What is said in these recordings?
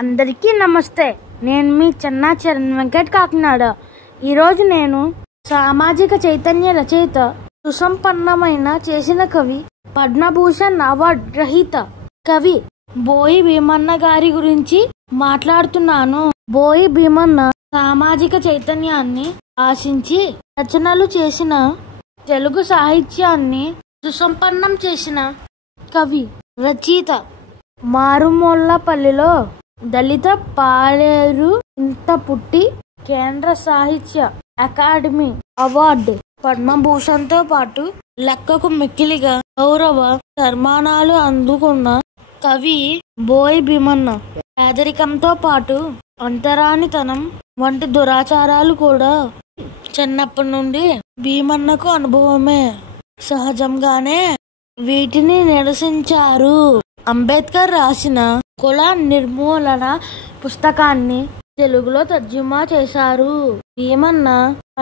అందరికీ నమస్తే. నేను మీ చెన్నా చరణ్ వెంకట్ కాకినాడ. ఈరోజు నేను సామాజిక చైతన్య రచయిత, సుసంపన్నమైన చేసిన కవి, పద్మభూషణ్ అవార్డు గ్రహీత కవి బోయి భీమన్న గారి గురించి మాట్లాడుతున్నాను. బోయి భీమన్న సామాజిక చైతన్యాన్ని ఆశించి రచనలు చేసిన, తెలుగు సాహిత్యాన్ని సుసంపన్నం చేసిన కవి, రచయిత. మారుమూలపల్లిలో దళిత పాలేరు ఇంట పుట్టి కేంద్ర సాహిత్య అకాడమీ అవార్డు, పద్మభూషణ్తో పాటు లెక్కకు మిక్కిలిగా గౌరవ సన్మానాలు అందుకున్న కవి బోయి భీమన్న. పేదరికంతో పాటు అంటరానితనం వంటి దురాచారాలు కూడా చిన్నప్పటి నుండి భీమన్నకు అనుభవమే. సహజంగానే వీటిని నిరసించారు. అంబేద్కర్ రాసిన కుల నిర్మూలన పుస్తకాన్ని తెలుగులో తర్జుమా చేశారు. భీమన్న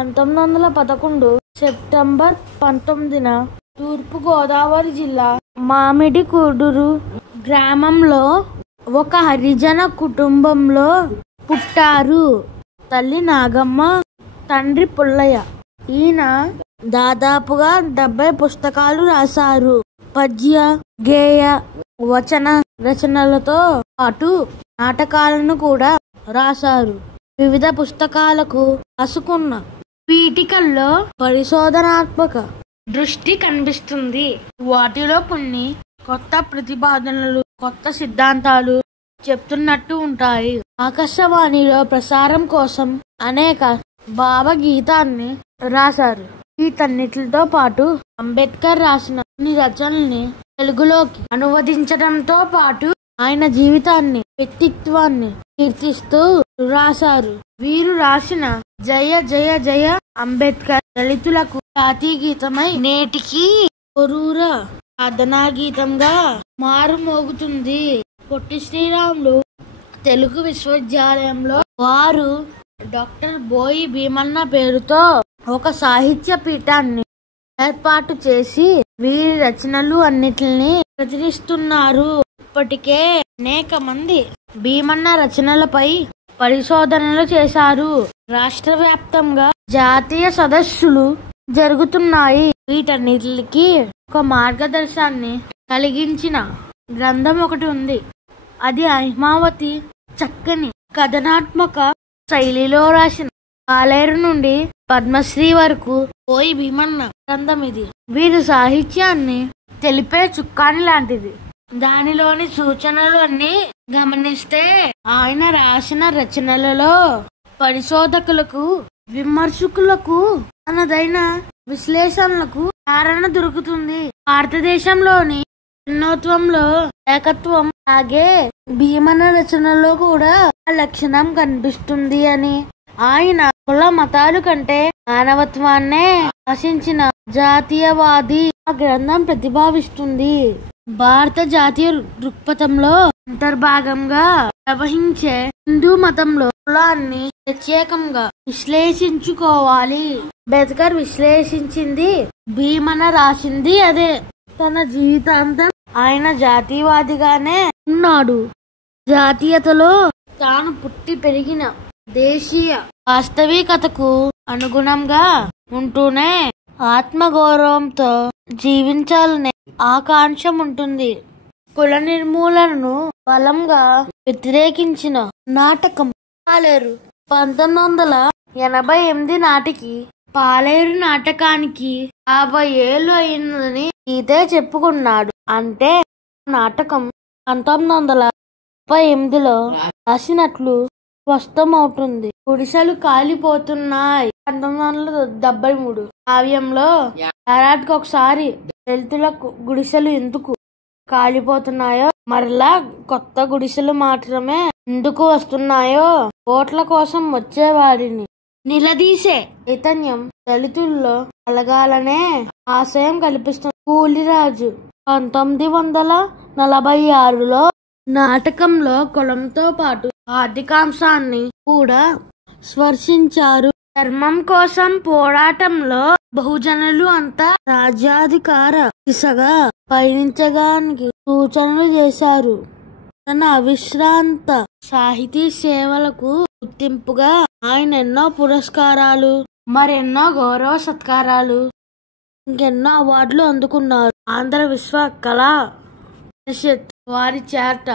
1911 సెప్టెంబర్ 19న తూర్పు గోదావరి జిల్లా మామిడికూడూరు గ్రామంలో ఒక హరిజన కుటుంబంలో పుట్టారు. తల్లి నాగమ్మ, తండ్రి పుల్లయ్య. ఈయన దాదాపుగా 70 పుస్తకాలు రాశారు. పద్య, గేయ, వచన రచనలతో పాటు నాటకాలను కూడా రాశారు. వివిధ పుస్తకాలకు రాసుకున్న పీఠికల్లో పరిశోధనాత్మక దృష్టి కనిపిస్తుంది. వాటిలో కొన్ని కొత్త ప్రతిపాదనలు, కొత్త సిద్ధాంతాలు చెప్తున్నట్టు ఉంటాయి. ఆకాశవాణిలో ప్రసారం కోసం అనేక భావగీతాన్ని రాశారు. వీటన్నిటితో పాటు అంబేద్కర్ రాసిన కొన్ని రచనల్ని తెలుగులోకి అనువదించడంతో పాటు ఆయన జీవితాన్ని, వ్యక్తిత్వాన్ని కీర్తిస్తూ రాశారు. వీరు రాసిన జయ జయ జయ అంబేద్కర్ దళితులకు జాతీయ గీతమై నేటికి కొరూర సాధనా గీతంగా మారుమోగుతుంది. పొట్టి శ్రీరాములు తెలుగు విశ్వవిద్యాలయంలో వారు డాక్టర్ బోయి భీమన్న పేరుతో ఒక సాహిత్య పీఠాన్ని ఏర్పాటు చేసి వీరి రచనలు అన్నిటిని ప్రచురిస్తున్నారు. ఇప్పటికే అనేక మంది భీమన్న రచనలపై పరిశోధనలు చేశారు. రాష్ట్ర వ్యాప్తంగా జాతీయ సదస్సులు జరుగుతున్నాయి. వీటన్నిటికి ఒక మార్గదర్శనాన్ని కలిగించిన గ్రంథం ఒకటి ఉంది. అది హైమావతి. చక్కని కథనాత్మక శైలిలో రాసిన పాలేరు నుండి పద్మశ్రీ వరకు బోయి భీమన్న గ్రంథం ఇది. వీరి సాహిత్యాన్ని తెలిపే చుక్కాని లాంటిది. దానిలోని సూచనలు అన్ని గమనిస్తే ఆయన రాసిన రచనలలో పరిశోధకులకు, విమర్శకులకు తనదైన విశ్లేషణలకు కారణ దొరుకుతుంది. భారతదేశంలోని భిన్నత్వంలో ఏకత్వం అలాగే భీమన్న రచనలో కూడా ఆ లక్షణం కనిపిస్తుంది అని, ఆయన కుల మతాలు కంటే మానవత్వాన్నే ఆశించిన జాతీయవాది ఆ గ్రంథం ప్రతిపాదిస్తుంది. భారత జాతీయ దృక్పథంలో అంతర్భాగంగా ప్రవహించే హిందూ మతంలో కులాన్ని ప్రత్యేకంగా విశ్లేషించుకోవాలి. అంబేద్కర్ విశ్లేషించింది, భీమన్న రాసింది అదే. తన జీవితాంతం ఆయన జాతీయవాదిగానే ఉన్నాడు. జాతీయతలో తాను పుట్టి పెరిగిన దేశీయ వాస్తవికతకు అనుగుణంగా ఉంటూనే ఆత్మగౌరవంతో జీవించాలనే ఆకాంక్ష ఉంటుంది. కుల నిర్మూలనను బలంగా వ్యతిరేకించిన నాటకం పాలేరు. 1988 నాటికి పాలేరు నాటకానికి 50 ఏళ్ళు అయిందని ఇదే చెప్పుకున్నాడు. అంటే నాటకం 1938లో రాసినట్లు స్పష్టమవుతుంది. గుడిసెలు కాలిపోతున్నాయి 1973 కావ్యంలో ఏడాదికి ఒకసారి దళితులకు గుడిసెలు ఎందుకు కాలిపోతున్నాయో, మరలా కొత్త గుడిసెలు మాత్రమే ఎందుకు వస్తున్నాయో ఓట్ల కోసం వచ్చేవాడిని నిలదీసే చైతన్యం దళితుల్లో కలగాలనే ఆశయం కల్పిస్తుంది. కూలిరాజు 1946లో నాటకంలో కులంతో పాటు ఆర్థికాంశాన్ని కూడా స్పర్శించారు. ధర్మం కోసం పోరాటంలో బహుజనులు అంతా రాజ్యాధికార దిశగా పయనించడానికి సూచనలు చేశారు. తన అవిశ్రాంత సాహితీ సేవలకు గుర్తింపుగా ఆయన ఎన్నో పురస్కారాలు, మరెన్నో గౌరవ సత్కారాలు, ఇంకెన్నో అవార్డులు అందుకున్నారు. ఆంధ్ర విశ్వ కళా పరిషత్ వారి చేత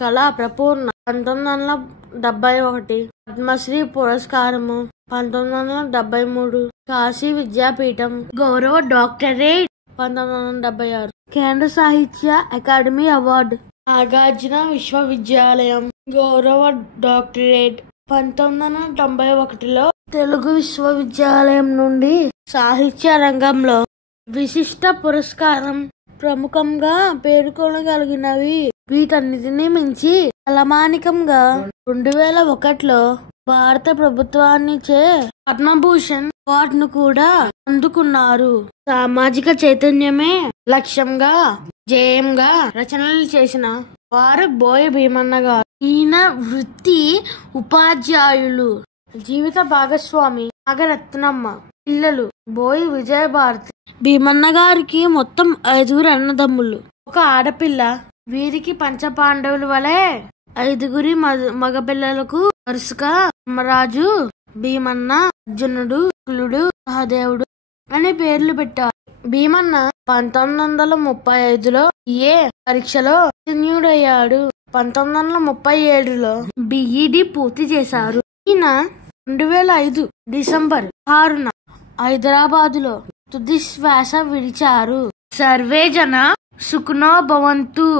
కళా ప్రపూర్ణ 1971, పద్మశ్రీ పురస్కారము 1973, కాశీ విద్యాపీఠం గౌరవ డాక్టరేట్ 1976, కేంద్ర సాహిత్య అకాడమీ అవార్డు, నాగార్జున విశ్వవిద్యాలయం గౌరవ డాక్టరేట్ 1991లో, తెలుగు విశ్వవిద్యాలయం నుండి సాహిత్య రంగంలో విశిష్ట పురస్కారం ప్రముఖంగా పేర్కొనగలిగినవి. వీటన్నిటినీ మించి తలమానికంగా 2001లో భారత ప్రభుత్వాన్నిచే పద్మభూషణ్ అవార్డును కూడా అందుకున్నారు. సామాజిక చైతన్యమే లక్ష్యంగా జయంగా రచనలు చేసిన వారు బోయ భీమన్న గారు. ఈయన వృత్తి ఉపాధ్యాయులు. జీవిత భాగస్వామి నాగరత్నమ్మ. పిల్లలు బోయి విజయభారతి. భీమన్న గారికి మొత్తం 5 అన్నదమ్ములు, 1 ఆడపిల్ల. వీరికి పంచపాండవుల వలె 5 మగపిల్లలకు వరుసగా రామరాజు, భీమన్న, అర్జునుడు, నకులుడు, సహదేవుడు అనే పేర్లు పెట్టారు. భీమన్న 1935లో ఏ పరీక్షలో ఉత్తీర్ణుడయ్యాడు. 1937లో బిఈడి పూర్తి చేశారు. ఈయన 2005 డిసెంబర్ 6న హైదరాబాదులో తుది శ్వాస విడిచారు. సర్వే జన సుఖనో భవంతు.